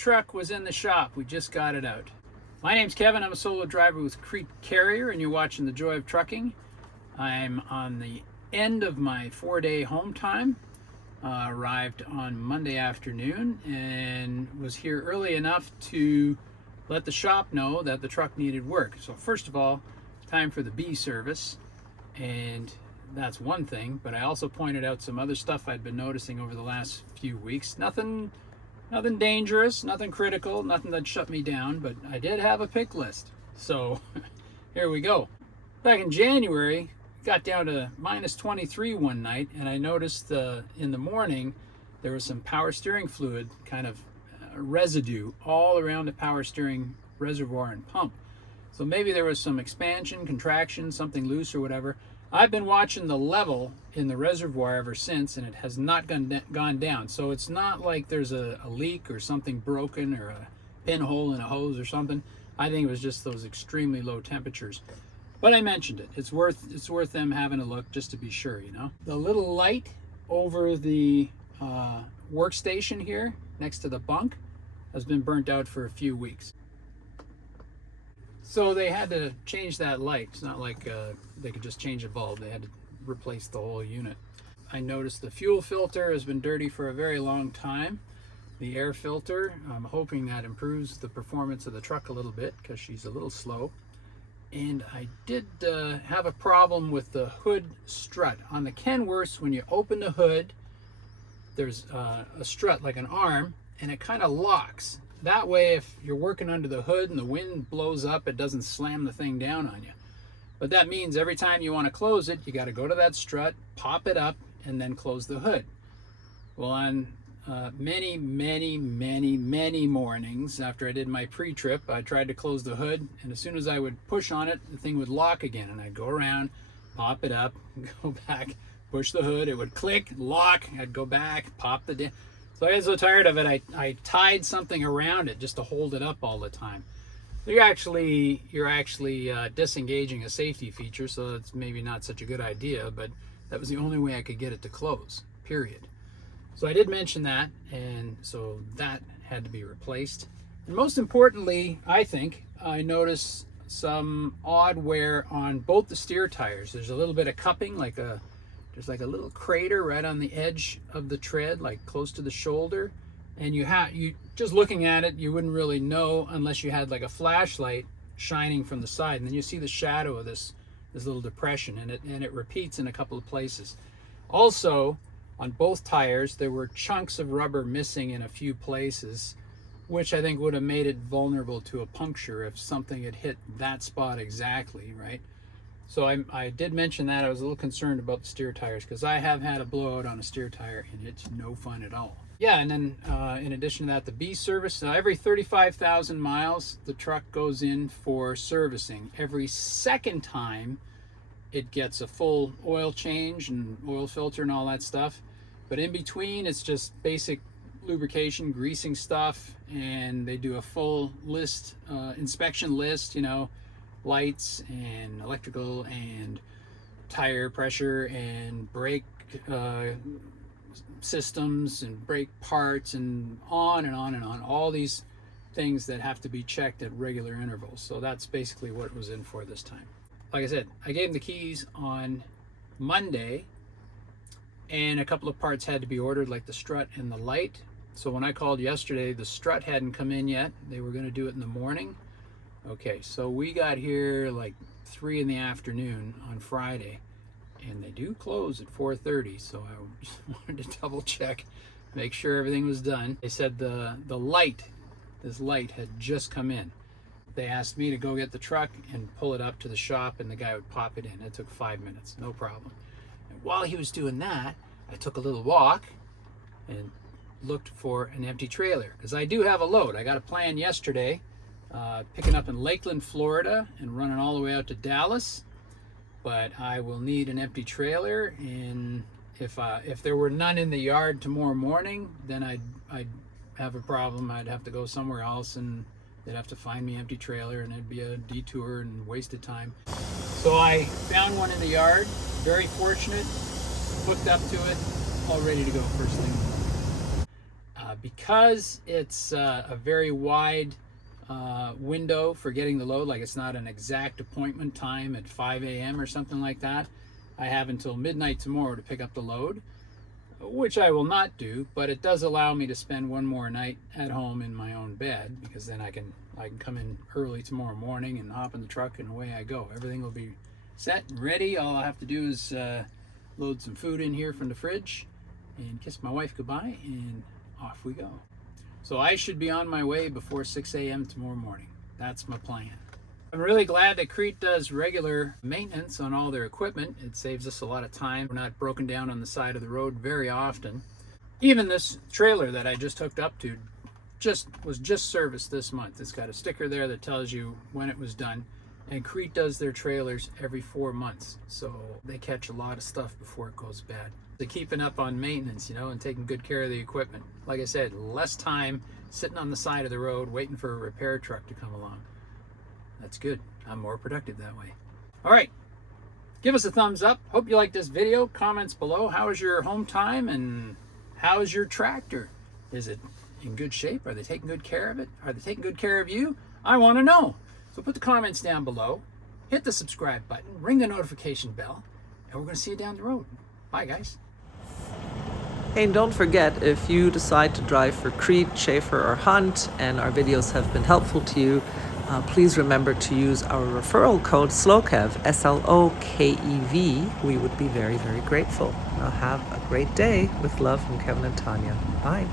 truck was in the shop. We just got it out. My name's Kevin. I'm a solo driver with Crete Carrier, and you're watching The Joy of Trucking. I'm on the end of my 4-day home time. Arrived on Monday afternoon and was here early enough to let the shop know that the truck needed work. So first of all, time for the B service, and that's one thing, but I also pointed out some other stuff I'd been noticing over the last few weeks. Nothing dangerous, nothing critical, nothing that shut me down, but I did have a pick list. So here we go. Back in January, got down to minus 23 one night, and I noticed in the morning there was some power steering fluid kind of residue all around the power steering reservoir and pump. So maybe there was some expansion, contraction, something loose or whatever. I've been watching the level in the reservoir ever since, and it has not gone down. So it's not like there's a leak or something broken or a pinhole in a hose or something. I think it was just those extremely low temperatures. But I mentioned it. It's worth them having a look just to be sure, you know. The little light over the workstation here next to the bunk has been burnt out for a few weeks. So they had to change that light. It's not like they could just change a bulb. They had to replace the whole unit. I noticed the fuel filter has been dirty for a very long time. The air filter, I'm hoping that improves the performance of the truck a little bit because she's a little slow. And I did have a problem with the hood strut. On the Kenworths, when you open the hood, there's a strut like an arm, and it kind of locks. That way, if you're working under the hood and the wind blows up, it doesn't slam the thing down on you. But that means every time you want to close it, you got to go to that strut, pop it up, and then close the hood. Well, on many mornings after I did my pre-trip, I tried to close the hood, and as soon as I would push on it, the thing would lock again, and I'd go around, pop it up, go back, push the hood, it would click, lock, I'd go back, pop the So I got so tired of it, I tied something around it just to hold it up all the time. You're actually disengaging a safety feature, so it's maybe not such a good idea, but that was the only way I could get it to close, period. So I did mention that, and so that had to be replaced. And most importantly, I think, I noticed some odd wear on both the steer tires. There's a little bit of cupping, there's like a little crater right on the edge of the tread, like close to the shoulder. And you just looking at it, you wouldn't really know unless you had like a flashlight shining from the side. And then you see the shadow of this little depression, and it repeats in a couple of places. Also, on both tires, there were chunks of rubber missing in a few places, which I think would have made it vulnerable to a puncture if something had hit that spot exactly, right? So I did mention that. I was a little concerned about the steer tires because I have had a blowout on a steer tire, and it's no fun at all. Yeah, and then in addition to that, the B service, every 35,000 miles, the truck goes in for servicing. Every second time, it gets a full oil change and oil filter and all that stuff. But in between, it's just basic lubrication, greasing stuff, and they do a full list, inspection list, you know, lights and electrical and tire pressure and brake systems and brake parts and on and on and on. All these things that have to be checked at regular intervals. So that's basically what it was in for this time. Like I said, I gave them the keys on Monday, and a couple of parts had to be ordered, like the strut and the light. So when I called yesterday, the strut hadn't come in yet. They were going to do it in the morning. Okay, so we got here like 3 in the afternoon on Friday, and they do close at 4:30. So I just wanted to double check, make sure everything was done. They said the light, this light had just come in. They asked me to go get the truck and pull it up to the shop, and the guy would pop it in. It took 5 minutes, no problem. And while he was doing that, I took a little walk and looked for an empty trailer, because I do have a load. I got a plan yesterday, picking up in Lakeland, Florida, and running all the way out to Dallas. But I will need an empty trailer, and if there were none in the yard tomorrow morning, then I'd have a problem. I'd have to go somewhere else, and they'd have to find me an empty trailer, and it'd be a detour and wasted time. So I found one in the yard, very fortunate, hooked up to it, all ready to go first thing. Because it's a very wide window for getting the load, like it's not an exact appointment time at 5 a.m. or something like that. I have until midnight tomorrow to pick up the load, which I will not do, but it does allow me to spend one more night at home in my own bed, because then I can come in early tomorrow morning and hop in the truck and away I go. Everything will be set and ready. All I have to do is load some food in here from the fridge and kiss my wife goodbye, and off we go. So I should be on my way before 6 a.m. tomorrow morning. That's my plan. I'm really glad that Crete does regular maintenance on all their equipment. It saves us a lot of time. We're not broken down on the side of the road very often. Even this trailer that I just hooked up to was just serviced this month. It's got a sticker there that tells you when it was done. And Crete does their trailers every 4 months, so they catch a lot of stuff before it goes bad. They're keeping up on maintenance, and taking good care of the equipment. Like I said, less time sitting on the side of the road waiting for a repair truck to come along. That's good. I'm more productive that way. All right, give us a thumbs up. Hope you like this video. Comments below. How is your home time, and how is your tractor? Is it in good shape? Are they taking good care of it? Are they taking good care of you? I want to know. So put the comments down below, hit the subscribe button, ring the notification bell, and we're going to see you down the road. Bye, guys. Hey, and don't forget, if you decide to drive for Crete, Schaefer, or Hunt, and our videos have been helpful to you, please remember to use our referral code SLOKEV, SLOKEV. We would be very, very grateful. Now have a great day. With love from Kevin and Tanya. Bye.